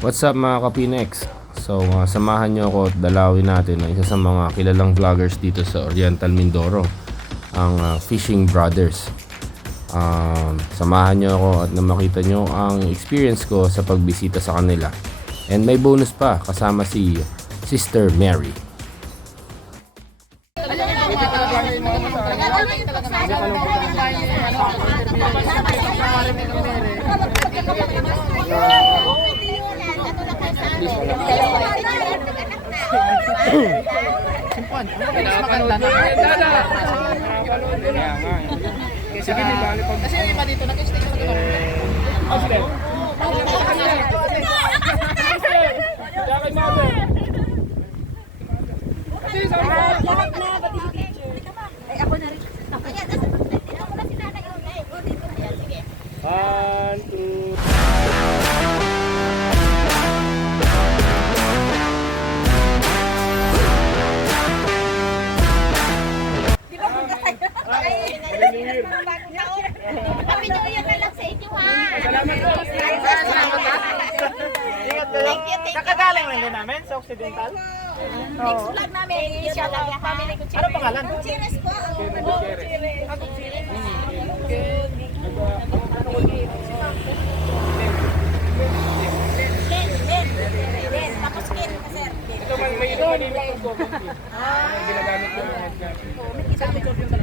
What's up mga Kapinex? So samahan nyo ako at dalawin natin ang isa sa mga kilalang vloggers dito sa Oriental Mindoro, ang Fishing Brothers. Samahan nyo ako at na makita nyo ang experience ko sa pagbisita sa kanila. And may bonus pa, kasama si Sister Mary. Sige, di ba? Kasi yung iba dito, nag-stay ko Kakagaling lang din namin sa Occidental. Next vlog namin, inshallah, family ko. Ano pangalan? Cheers po. Len. Tapos Ken, sir. Ito may inuman ko. Ginagamit ko yung head.